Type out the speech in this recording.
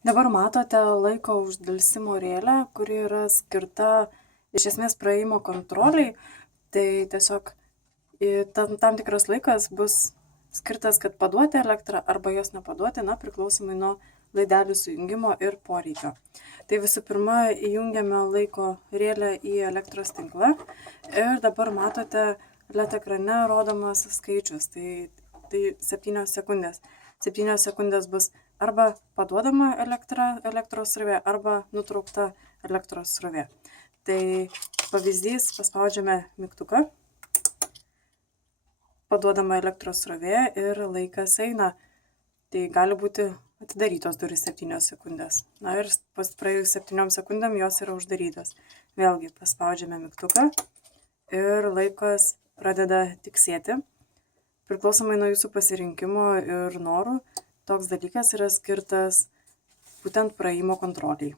Dabar matote laiko uždelsimo rėlę, kuri yra skirta iš esmės praėjimo kontroliai. Tai tiesiog tam tikras laikas bus skirtas, kad paduoti elektrą arba jos nepaduoti, priklausomai nuo laidelių sujungimo ir poreikio. Tai visų pirma, įjungiame laiko rėlę į elektros tinklą ir dabar matote LED ekrane rodomas skaičius. Tai 7 sekundės. 7 sekundės bus arba paduodama elektros srovė, arba nutraukta elektros srovė. Tai pavyzdys, paspaudžiame mygtuką, paduodama elektros srovė ir laikas eina. Tai gali būti atidarytos durys 7 sekundės. Ir praėjus 7 sekundėm jos yra uždarytos. Vėlgi paspaudžiame mygtuką ir laikas pradeda tiksėti. Priklausomai nuo jūsų pasirinkimo ir norų, toks dalykas yra skirtas būtent praėjimo kontroliai.